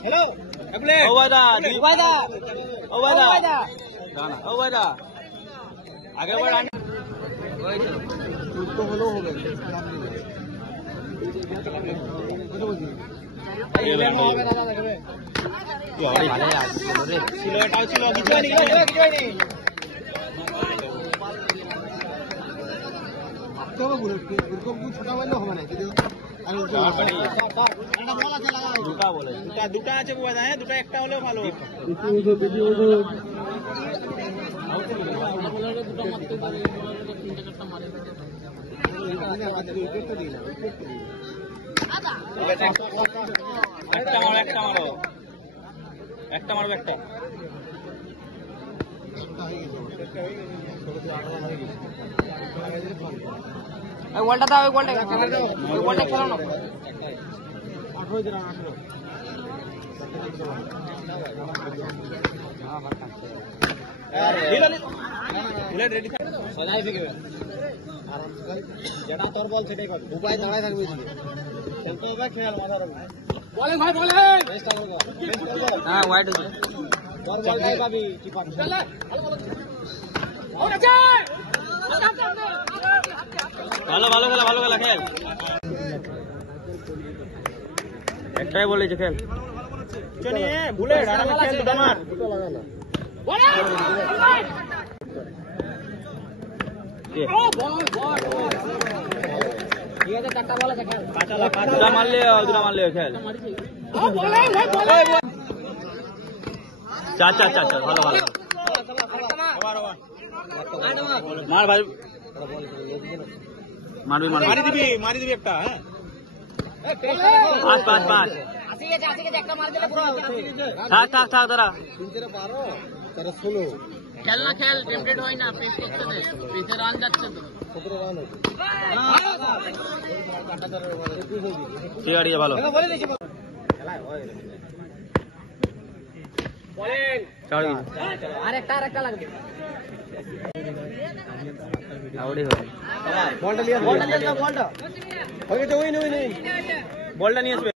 hello आगे बढ़ तो হলো হবে ছোটা বললে হবে না দুটা বলে দুটা আছে দুটা একটা হলেও ভালো একটা মারো একটা গোলটা দাও ওই গোলটা ওই গোলটা খেলো না 18 রেডি থাক সদাই থেকে আরাম করে যেটা তোর বল সেটাই কর উপায় দাঁড়ায় থাকবি খেলতে হবে খেল মাথার উপর বলে ভাই বলে বেস্ট করব হ্যাঁ ওয়াইড আছে তোর বল যাই পাবি টিপার চলে ভালো ভালো খেলা খেল একটাই বলেছে খেল চনি ভুলে আরামে খেল দুটো মার দুটা মারলে খেল চার ভালো মার ভাই মারি দিবি একটা পাঁচ থাক দাঁড়া খেল না খেল টেম্পটেড হয় না প্রেস করতে দে প্রেসে রান যাচ্ছে তো 17 রান ঠিক আছে ভালো আরেকটা লাগবে আউটই হবে বলটা নিয়ে আসবে বলটা নিয়ে আসবে